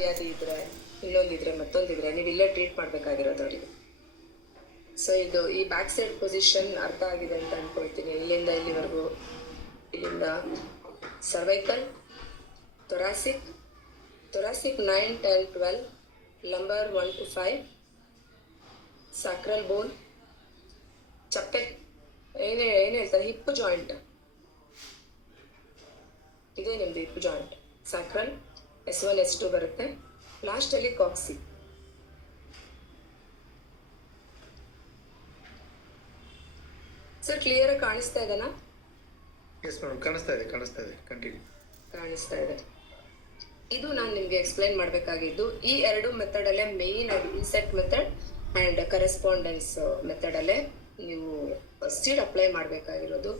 ವ್ಯಾಧಿ ಇದ್ರೆ, ಇನ್ನೊಂದಿದ್ರೆ, ಮತ್ತೊಂದಿದ್ರೆ ನೀವು ಇಲ್ಲೇ ಟ್ರೀಟ್ ಮಾಡಬೇಕಾಗಿರೋದು ಅವರಿಗೆ. ಸೊ ಇದು ಈ ಬ್ಯಾಕ್ ಸೈಡ್ ಪೊಸಿಷನ್ ಅರ್ಥ ಆಗಿದೆ ಅಂತ ಅನ್ಕೊಳ್ತೀನಿ. ಇಲ್ಲಿಂದ ಇಲ್ಲಿವರೆಗೂ, ಇಲ್ಲಿಂದ ಸರ್ವೈಕಲ್, ಥೊರಾಸಿಕ್ 9, 10, 12, ಲಂಬರ್ 1 to 5, ಸಾಕ್ರಲ್ ಬೋನ್, ಚಪ್ಪೆ, ಏನೇ ಹೇಳ್ತಾರೆ, ಹಿಪ್ ಜಾಯಿಂಟ್, ಇದೇ ನಿಮ್ದು ಹಿಪ್ ಜಾಯಿಂಟ್, ಸಾಕ್ರಲ್, S1 S2 ಬರುತ್ತೆ. ಲಾಸ್ಟಲ್ಲಿ ಕಾಕ್ಸಿ. ಸರ್ ಕ್ಲಿಯರ್ ಆಗಿ ಕಾಣಿಸ್ತಾ ಇದೆನಾ? ಎಸ್ ಮೇಡಮ್, ಕಾಣಿಸ್ತಾ ಇದೆ ಕಂಟಿನ್ಯೂ ಕಾಣಿಸ್ತಾ ಇದೆ. ಇದು ನಾನು ನಿಮಗೆ ಎಕ್ಸ್ಪ್ಲೈನ್ ಮಾಡಬೇಕಾಗಿದ್ದು ಈ ಎರಡು ಮೆಥಡ್ ಅಲ್ಲೇ ಮೇಯ್ನ್ ಆಗಿ, insect method and correspondence method ಅಲ್ಲೇ ನೀವು ಸೀಡ್ ಅಪ್ಲೈ ಮಾಡಬೇಕಾಗಿರೋದು.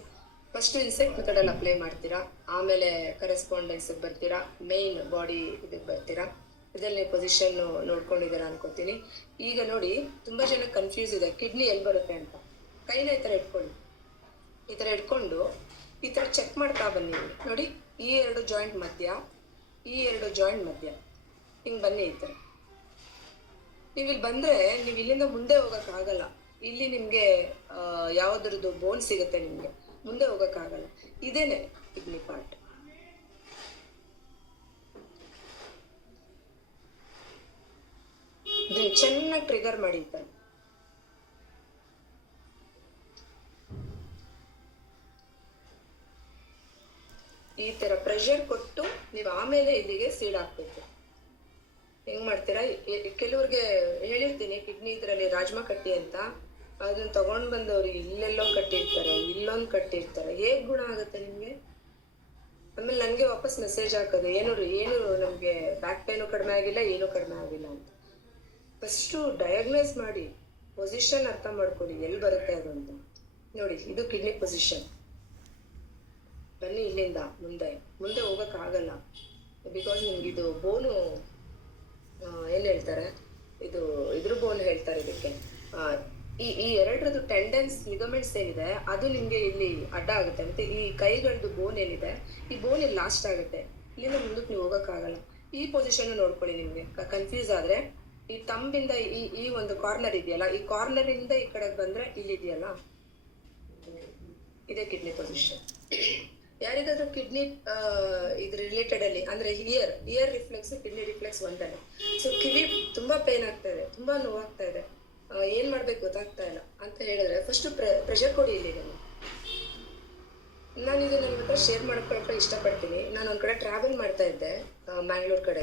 ಫಸ್ಟ್ ಇನ್ಸೆಕ್ಟ್ ಮೆಥಡಲ್ಲಿ ಅಪ್ಲೈ ಮಾಡ್ತೀರಾ, ಆಮೇಲೆ ಕರೆಸ್ಪಾಂಡೆನ್ಸಿಗೆ ಬರ್ತೀರಾ, ಮೇಯ್ನ್ ಬಾಡಿ ಇದಕ್ಕೆ ಬರ್ತೀರಾ. ಇದರಲ್ಲಿ ನೀವು ಪೊಸಿಷನ್ ನೋಡ್ಕೊಂಡಿದ್ದೀರಾ ಅನ್ಕೋತೀನಿ. ಈಗ ನೋಡಿ, ತುಂಬ ಜನ ಕನ್ಫ್ಯೂಸ್ ಇದೆ, ಕಿಡ್ನಿ ಎಲ್ಲಿ ಬರುತ್ತೆ ಅಂತ. ಕೈನ ಈ ಥರ ಇಟ್ಕೊಳ್ಳಿ, ಈ ಥರ ಇಟ್ಕೊಂಡು ಈ ಥರ ಚೆಕ್ ಮಾಡ್ತಾ ಬನ್ನಿ. ನೋಡಿ, ಈ ಎರಡು ಜಾಯಿಂಟ್ ಮಧ್ಯ, ಈ ಎರಡು ಜಾಯಿಂಟ್ ಮಧ್ಯ, ಹಿಂಗೆ ಬನ್ನಿ ಈ ಥರ. ನೀವು ಇಲ್ಲಿ ಬಂದರೆ ನೀವು ಇಲ್ಲಿಂದ ಮುಂದೆ ಹೋಗೋಕ್ಕಾಗಲ್ಲ. ಇಲ್ಲಿ ನಿಮಗೆ ಯಾವುದ್ರದ್ದು ಬೋನ್ ಸಿಗುತ್ತೆ, ನಿಮಗೆ ಮುಂದೆ ಹೋಗೋಕ್ಕಾಗಲ್ಲ. ಇದೇನೆ ಕಿಡ್ನಿ ಪಾರ್ಟ್. ಇದನ್ನ ಚೆನ್ನಾಗಿ ಟ್ರಿಗರ್ ಮಾಡಿ ಈ ಥರ. ಈ ಥರ ಪ್ರೆಷರ್ ಕೊಟ್ಟು ನೀವು ಆಮೇಲೆ ಇಲ್ಲಿಗೆ ಸೀಡ್ ಹಾಕ್ಬೇಕು. ಹೆಂಗ್ ಮಾಡ್ತೀರಾ? ಕೆಲವ್ರಿಗೆ ಹೇಳಿರ್ತೀನಿ, ಕಿಡ್ನಿ ಇದರಲ್ಲಿ ರಾಜ್ಮಾ ಕಟ್ಟಿ ಅಂತ, ಅದನ್ನ ತಗೊಂಡ್ ಬಂದವ್ರು ಇಲ್ಲೆಲ್ಲೋ ಕಟ್ಟಿರ್ತಾರೆ, ಇಲ್ಲೊಂದು ಕಟ್ಟಿರ್ತಾರೆ. ಹೇಗ್ ಗುಣ ಆಗುತ್ತೆ ನಿಮ್ಗೆ? ಆಮೇಲೆ ನನಗೆ ವಾಪಸ್ ಮೆಸೇಜ್ ಹಾಕೋದು, ಏನು ನಮಗೆ ಬ್ಯಾಕ್ ಪೇನು ಕಡಿಮೆ ಆಗಿಲ್ಲ, ಏನೂ ಕಡಿಮೆ ಆಗಿಲ್ಲ ಅಂತ. ಫಸ್ಟು ಡಯಾಗ್ನೈಸ್ ಮಾಡಿ, ಪೊಸಿಷನ್ ಅರ್ಥ ಮಾಡ್ಕೊಳ್ಳಿ, ಎಲ್ಲಿ ಬರುತ್ತೆ ಅದು ಅಂತ. ನೋಡಿ, ಇದು ಕಿಡ್ನಿ ಪೊಸಿಷನ್. ಬನ್ನಿ, ಇಲ್ಲಿಂದ ಮುಂದೆ ಹೋಗೋಕ್ಕಾಗಲ್ಲ. ಬಿಕಾಸ್ ನಿಮ್ಗೆ ಇದು ಬೋನು ಏನು ಹೇಳ್ತಾರೆ, ಇದ್ರ ಬೋನ್ ಹೇಳ್ತಾರೆ ಇದಕ್ಕೆ. ಈ ಎರಡರದ್ದು ಟೆಂಡೆನ್ಸ್ ಲಿಗಮೆಂಟ್ಸ್ ಏನಿದೆ ಅದು ನಿಮಗೆ ಇಲ್ಲಿ ಅಡ್ಡ ಆಗುತ್ತೆ. ಮತ್ತು ಈ ಕೈಗಳದ್ದು ಬೋನ್ ಏನಿದೆ, ಈ ಬೋನ್ ಇಲ್ಲಿ ಲಾಸ್ಟ್ ಆಗುತ್ತೆ. ಇಲ್ಲಿಂದ ಮುಂದಕ್ಕೆ ನೀವು ಹೋಗೋಕ್ಕಾಗಲ್ಲ. ಈ ಪೊಸಿಷನ್ ನೋಡ್ಕೊಳ್ಳಿ. ನಿಮಗೆ ಕನ್ಫ್ಯೂಸ್ ಆದರೆ ಈ ತಂಬಿಂದ ಈ ಒಂದು ಕಾರ್ನರ್ ಇದೆಯಲ್ಲ, ಈ ಕಾರ್ನರಿಂದ ಈ ಕಡೆಗೆ ಬಂದರೆ ಇಲ್ಲಿದೆಯಲ್ಲ, ಇದೇ ಕಿಡ್ನಿ ಪೊಸಿಷನ್. ಯಾರಿಗಾದ್ರೂ ಕಿಡ್ನಿ ಇದ್ರ ರಿಲೇಟೆಡ್ ಅಲ್ಲಿ ಅಂದ್ರೆ ಇಯರ್ ರಿಫ್ಲೆಕ್ಸ್, ಕಿಡ್ನಿ ರಿಫ್ಲೆಕ್ಸ್ ಒಂದಲ್ಲ. ಸೊ ಕಿವಿ ತುಂಬಾ ಪೇನ್ ಆಗ್ತಾ ಇದೆ, ತುಂಬಾ ನೋವಾಗ್ತಾ ಇದೆ, ಏನ್ ಮಾಡ್ಬೇಕು ಗೊತ್ತಾಗ್ತಾ ಇಲ್ಲ ಅಂತ ಹೇಳಿದ್ರೆ ಫಸ್ಟ್ ಪ್ರೆಷರ್ ಕೊಡಿ ಇಲ್ಲಿ. ನಾನು ಇದು ನನ್ನ ಹತ್ರ ಶೇರ್ ಮಾಡ್ಕೊಳಕ್ಕೆ ಇಷ್ಟಪಡ್ತೀನಿ. ನಾನು ಒಂದ್ ಕಡೆ ಟ್ರಾವೆಲ್ ಮಾಡ್ತಾ ಇದ್ದೆ, ಮ್ಯಾಂಗ್ಳೂರ್ ಕಡೆ.